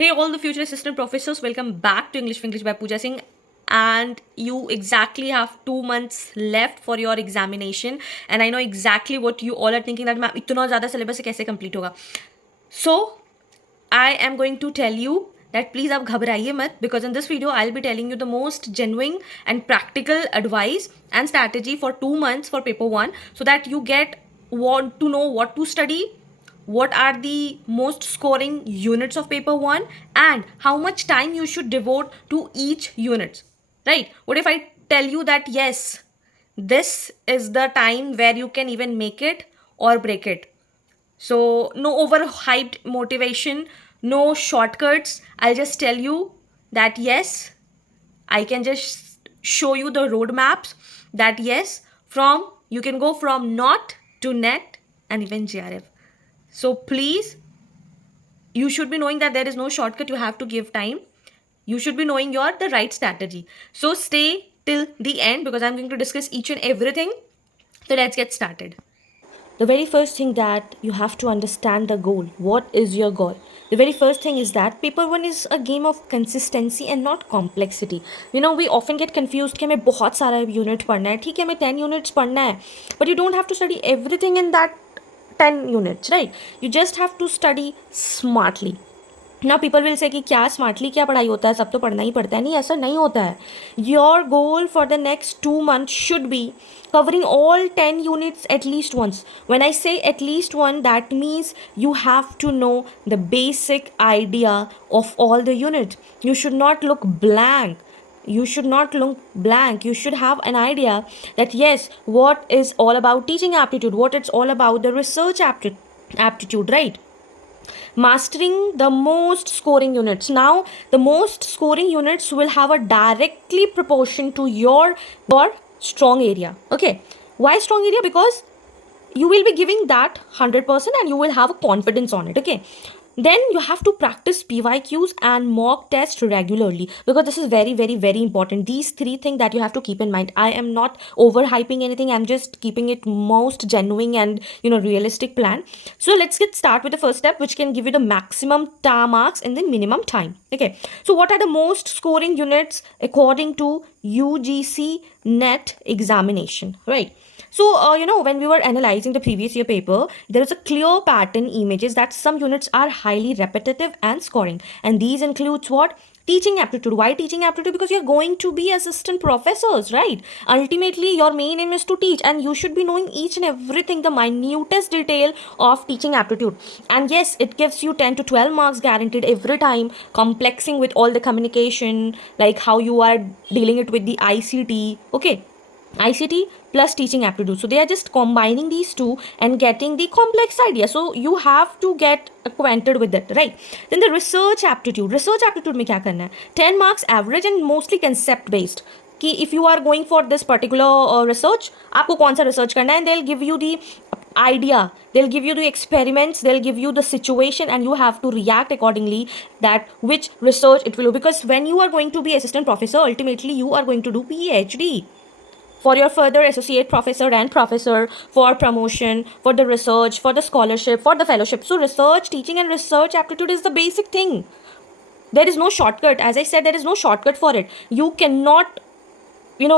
Hey, all the future assistant professors, welcome back to English by Pooja Singh. And you exactly have 2 months left for your examination. And I know exactly what you all are thinking that मैं इतना ज़्यादा syllabus से कैसे complete होगा. So, I am going to tell you that please आप घबराइए मत, because in this video I'll be telling you the most genuine and practical advice and strategy for 2 months for paper 1 so that you want to know what to study, what are the most scoring units of paper 1, and how much time you should devote to each unit, right? What if I tell you that yes, this is the time where you can even make it or break it? So no overhyped motivation, no shortcuts. I'll just tell you that yes, I can just show you the roadmaps that yes, from you can go from not to net and even GRF. So please, you should be knowing that there is no shortcut. You have to give time. You should be knowing the right strategy. So stay till the end because I'm going to discuss each and everything. So let's get started. The very first thing that you have to understand the goal. What is your goal? The very first thing is that paper 1 is a game of consistency and not complexity. You know, we often get confused कि हमें बहुत सारा unit पढ़ना है. ठीक है, हमें 10 units पढ़ना है. But you don't have to study everything in that 10 units, right? You just have to study smartly. ना पीपल विल से कि क्या स्मार्टली क्या पढ़ाई होता है, सब तो पढ़ना ही पड़ता है. नहीं, ऐसा नहीं होता है. Your goal for the next 2 months should be covering all 10 units at least once. When I say at least one, that means you have to know the basic idea of all the units. You should not look blank. You should not look blank. You should have an idea that yes, what is all about teaching aptitude, what it's all about the research aptitude, right? Mastering the most scoring units. Now the most scoring units will have a directly proportion to your strong area. Okay, why strong area? Because you will be giving that 100% and you will have a confidence on it. Okay, then you have to practice PYQs and mock test regularly because this is very important. These three things that you have to keep in mind. I am not overhyping anything. I'm just keeping it most genuine and realistic plan. So let's get start with the first step, which can give you the maximum marks in the minimum time. Okay. So what are the most scoring units according to UGC net examination, right? So, when we were analyzing the previous year paper, there is a clear pattern images that some units are highly repetitive and scoring. And these includes what? Teaching aptitude. Why teaching aptitude? Because you're going to be assistant professors, right? Ultimately, your main aim is to teach and you should be knowing each and everything, the minutest detail of teaching aptitude. And yes, it gives you 10 to 12 marks guaranteed every time, complexing with all the communication, like how you are dealing it with the ICT. Okay, ICT plus teaching aptitude. So they are just combining these two and getting the complex idea. So you have to get acquainted with it, right? Then the research aptitude. Research aptitude में क्या करना है? 10 marks average and mostly concept based. कि if you are going for this particular research, आपको कौन सा research करना है? And they'll give you the idea, they'll give you the experiments, they'll give you the situation, and you have to react accordingly that which research it will do. Because when you are going to be assistant professor, ultimately you are going to do PhD for your further associate professor and professor, for promotion, for the research, for the scholarship, for the fellowship. So research, teaching and research aptitude is the basic thing. There is no shortcut. As I said, there is no shortcut for it. You cannot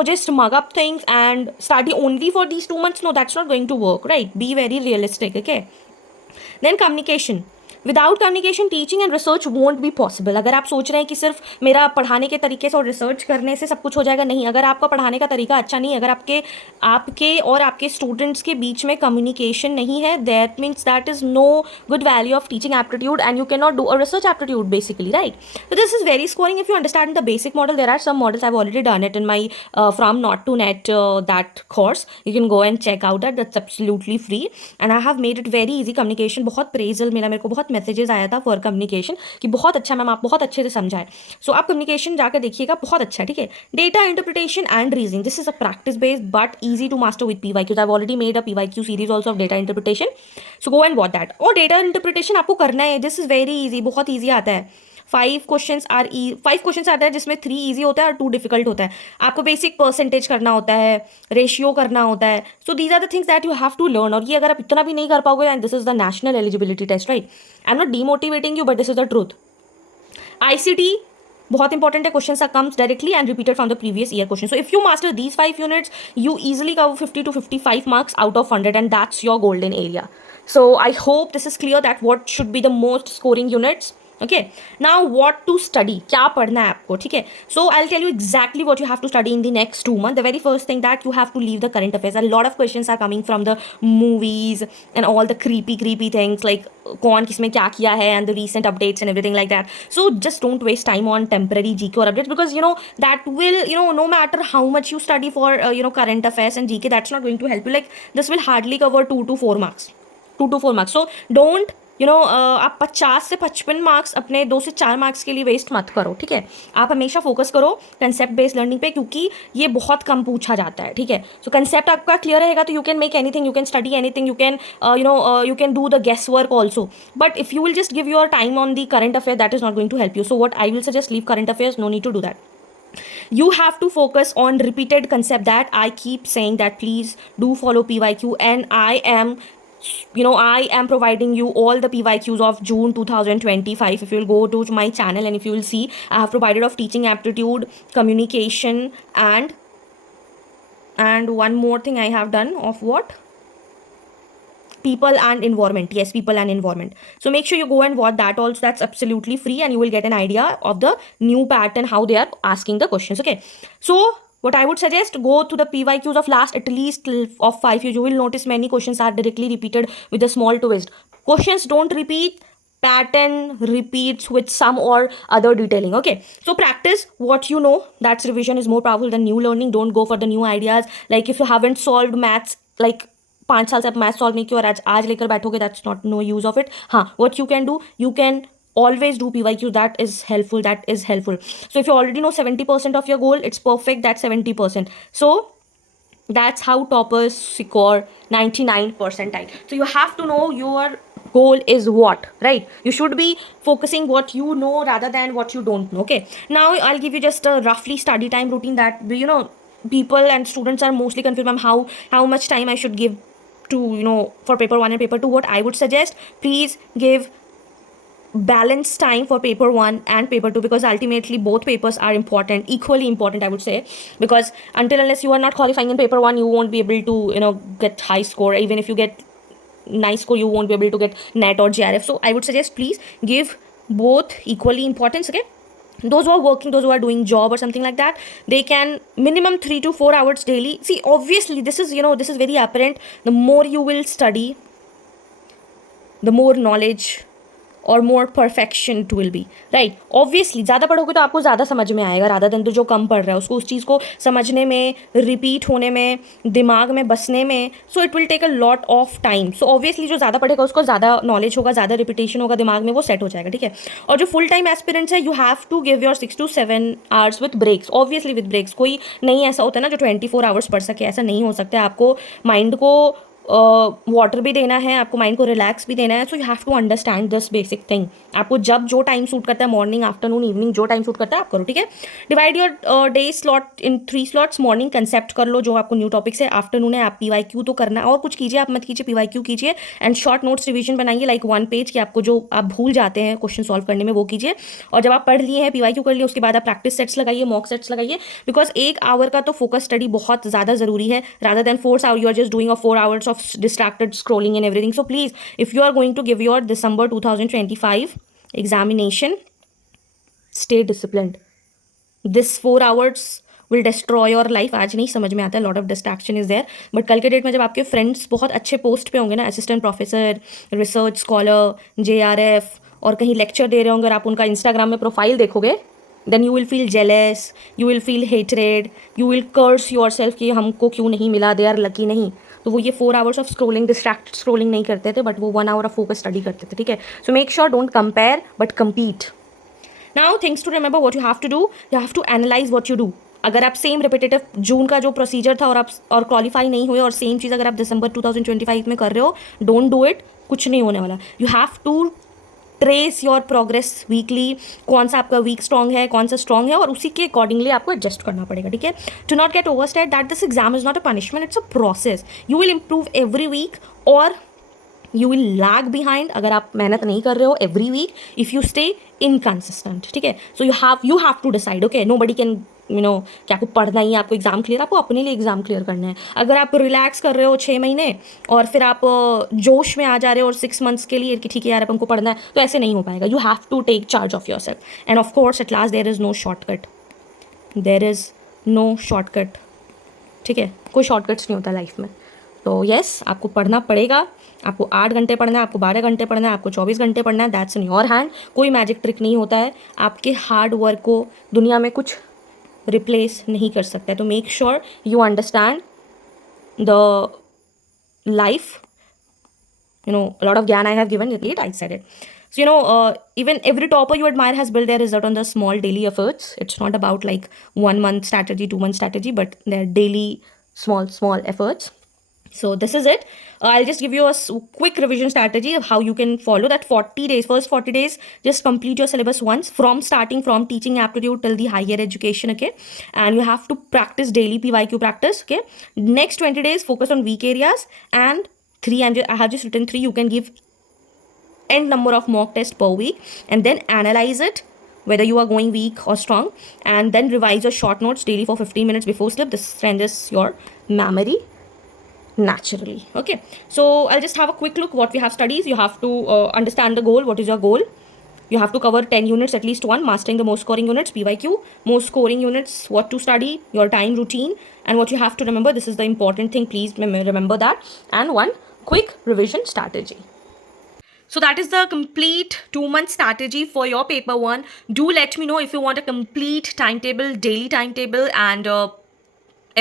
just mug up things and study only for these 2 months. No, that's not going to work, right? Be very realistic. Okay, then communication. Without communication teaching and research won't be possible. अगर आप सोच रहे हैं कि सिर्फ मेरा पढ़ाने के तरीके से और रिसर्च करने से सब कुछ हो जाएगा, नहीं. अगर आपका पढ़ाने का तरीका अच्छा नहीं है, अगर आपके और आपके स्टूडेंट्स के बीच में कम्युनिकेशन नहीं है, that means that is no good value of teaching aptitude and you can not do a research aptitude basically, right? So this is very scoring if you understand the basic model. There are some models, I've already done it in my from not to net that course. You can go and check out that. That's absolutely free and I have made it very easy. Communication बहुत phrasal मिला मेरे को, बहुत messages आया था for communication कि बहुत अच्छा मैम, आप बहुत अच्छे से समझाएं. सो आप कम्युनिकेशन जाकर देखिएगा, बहुत अच्छा. ठीक है. Data interpretation and reasoning. This is a practice based but easy to master with PYQs. I already made a PYQ series also of data interpretation. So go and watch that. और data interpretation आपको करना है. This is very easy, बहुत easy आता है. 5 question आता है जिसमें 3 ईजी होता है और 2 डिफिकल्ट होता है. आपको बेसिक परसेंटेज करना होता है, रेशियो करना होता है. So these are the things that you have to learn. और ये अगर आप इतना भी नहीं कर पाओगे, and this is the national eligibility test, right? I am not demotivating you but this is the truth. ICT बहुत इंपॉर्टेंट है, question are comes directly and repeated from the previous year question. So if you master these 5 units you easily cover 50 to 55 marks out of 100, and that's your golden area. So I hope this is clear that what should be the most scoring units. Okay, now what to study, क्या पढ़ना है आपको, ठीक है. So I'll tell you exactly what you have to study in the next 2 months. The very first thing that you have to leave the current affairs. A lot of questions are coming from the movies and all the creepy things like कौन किसमें क्या किया है and the recent updates and everything like that. So just don't waste time on temporary GK or updates, because you know that will, you know, no matter how much you study for you know, current affairs and GK, that's not going to help you. Like this will hardly cover 2 to 4 marks. 2 to 4 marks. So don't, you know, आप 50 से 55 marks अपने 2 से 4 marks के लिए waste मत करो, ठीक है. आप हमेशा फोकस करो कंसेप्ट बेस्ड लर्निंग पे, क्योंकि ये बहुत कम पूछा जाता है, ठीक है. सो कंसेप्ट आपका क्लियर रहेगा तो you can make anything, you can study anything, you can you know, you can do the guess work also. But if you will just give your time on the current affair, that is not going to help you. So what I will suggest, leave current affairs, no need to do that. You have to focus on repeated concept that I keep saying that please do follow PYQ, and I am, you know, I am providing you all the PYQs of June 2025. If you will go to my channel and if you will see, I have provided of teaching aptitude, communication, and one more thing I have done of what? People and environment. Yes, people and environment. So make sure you go and watch that also. That's absolutely free, and you will get an idea of the new pattern, how they are asking the questions. Okay, so what I would suggest, go to the PYQs of last at least of 5 years. You will notice many questions are directly repeated with a small twist. Questions don't repeat, pattern repeats with some or other detailing. Okay, so practice what you know. That's revision is more powerful than new learning. Don't go for the new ideas. Like if you haven't solved maths, like 5 साल से आप math solve नहीं किया और आज लेकर बैठोगे, that's not no use of it. हाँ, what you can do, you can always do PYQ. That is helpful. So if you already know 70% of your goal, it's perfect. That's 70%. So that's how toppers score 99 percentile. So you have to know your goal is what, right? You should be focusing what you know rather than what you don't know. Okay, now I'll give you just a roughly study time routine that, you know, people and students are mostly confused on how much time I should give to, you know, for paper 1 and paper 2. What I would suggest, please give balanced time for paper 1 and paper 2, because ultimately both papers are important, equally important, I would say, because until unless you are not qualifying in paper 1, you won't be able to, you know, get high score. Even if you get nice score, you won't be able to get NET or JRF. So I would suggest, please give both equally importance. Okay, those who are working, those who are doing job or something like that, they can minimum 3 to 4 hours daily. See, obviously this is, you know, this is very apparent. The more you will study, the more knowledge और more perfection it will be, right. Obviously ज़्यादा पढ़ोगे तो आपको ज़्यादा समझ में आएगा, rather than तो जो कम पढ़ रहा है उसको उस चीज़ को समझने में, रिपीट होने में, दिमाग में बसने में. So it will take a lot of time. So obviously जो ज़्यादा पढ़ेगा उसको ज़्यादा नॉलेज होगा, ज़्यादा रिपीटेशन होगा दिमाग में, वो सेट हो जाएगा, ठीक है. और जो फुल टाइम एस्पिरेंट्स है, you have to give your 6 to 7 hours with breaks. Obviously with breaks. कोई नहीं ऐसा होता है ना जो 24 आवर्स पढ़ सके, ऐसा नहीं हो सकता है. आपको माइंड को वाटर भी देना है, आपको माइंड को रिलैक्स भी देना है. So you have to understand this basic thing. आपको जब जो टाइम सूट करता है, मॉर्निंग, आफ्टरनून, इवनिंग, जो टाइम सूट करता है आप करो, ठीक है. Divide your day slot in 3 slots. Morning concept कर लो जो आपको न्यू टॉपिक्स है. आफ्टरनून है आप PYQ तो करना, और कुछ कीजिए आप मत कीजिए, PYQ कीजिए. एंड शॉर्ट नोट्स रिविजन बनाइए, लाइक 1 पेज कि आपको जो आप भूल जाते हैं क्वेश्चन सॉल्व करने में, वो कीजिए. और जब आप पढ़ लिए हैं, PYQ कर लिए, उसके बाद आप प्रैक्टिस सेट्स लगाइए, मॉक सेट्स लगाइए, बिकॉज 1 आवर का तो फोकस स्टडी बहुत ज़्यादा ज़रूरी है, rather than 4 hour you are just doing 4 hours of distracted scrolling and everything. So please, if you are going to give your December 2025 examination, stay disciplined. This 4 hours will destroy your life. आज नहीं समझ में आता है, lot of distraction is there, but कल के date में जब आपके फ्रेंड्स बहुत अच्छे पोस्ट पे होंगे ना, assistant professor, research scholar, JRF, और कहीं लेक्चर दे रहे होंगे, और आप उनका इंस्टाग्राम में प्रोफाइल देखोगे, then you will feel jealous, you will feel hatred, you will curse yourself कि हमको क्यों नहीं मिला, they are lucky. नहीं, तो वो ये 4 hours of scrolling, distracted scrolling नहीं करते थे, बट वो 1 hour ऑफ फोकस स्टडी करते थे, ठीक है. So make sure don't compare but compete. Now things to remember, what you have to do, you have to analyse what you do. अगर आप सेम रिपीटेटिव जून का जो प्रोसीजर था और क्वालिफाई नहीं हुए, और सेम चीज़ अगर आप दिसंबर 2025 में कर रहे हो, डोंट डू इट. कुछ नहीं होने वाला. You have to trace your progress weekly. कौन सा आपका वीक स्ट्रॉन्ग है, कौन सा स्ट्रॉन्ग है, और उसी के अकॉर्डिंगली आपको एडजस्ट करना पड़ेगा, ठीक है. To not get overstressed that this exam is not a punishment, it's a process. You will improve every week, और यू विल लैग बिहाइंड अगर आप मेहनत नहीं कर रहे हो every week if you stay inconsistent, ठीक है. So you have to decide, okay, nobody can कि आपको पढ़ना ही है, आपको एग्जाम क्लियर, आपको अपने लिए एग्जाम क्लियर करना है. अगर आप रिलैक्स कर रहे हो 6 महीने और फिर आप जोश में आ जा रहे हो और 6 मंथ्स के लिए कि ठीक है यार अब हमको पढ़ना है, तो ऐसे नहीं हो पाएगा. You have to take charge of yourself and of course at last there is no shortcut, there is no shortcut, ठीक है. कोई शॉर्टकट्स नहीं होता लाइफ में. तो येस, आपको पढ़ना पड़ेगा. आपको 8 घंटे पढ़ना है, आपको 12 घंटे पढ़ना है, आपको 24 घंटे पढ़ना है, दैट्स इन योर हैंड. कोई मैजिक ट्रिक नहीं होता है. आपके हार्ड वर्क को दुनिया में कुछ रिप्लेस नहीं कर सकता है. तो make sure you understand the life, a lot of gyan I have given it, I said it. So even every topper you admire has built their result on the small daily efforts. It's not about like 1 month strategy, 2 month strategy, but their daily small efforts. So this is it. I'll just give you a quick revision strategy of how you can follow that 40 days. First 40 days, just complete your syllabus once starting from teaching aptitude till the higher education, okay? And you have to practice daily PYQ practice, okay? Next 20 days, focus on weak areas, and I have just written 3. You can give n number of mock tests per week and then analyze it whether you are going weak or strong, and then revise your short notes daily for 15 minutes before sleep. This strengthens your memory naturally, okay? So I'll just have a quick look what we have studies. You have to understand the goal. What is your goal? You have to cover 10 units, at least one, mastering the most scoring units, PYQ, most scoring units, what to study, your time routine, and what you have to remember. This is the important thing. Please remember that. And one quick revision strategy. So that is the complete 2 month strategy for your paper 1. Do let me know if you want a complete timetable, daily timetable, and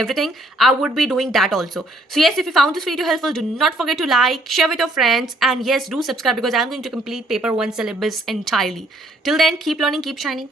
everything. I would be doing that also. So yes, if you found this video helpful, do not forget to like, share with your friends, and yes, do subscribe because I'm going to complete paper 1 syllabus entirely. Till then, keep learning, keep shining.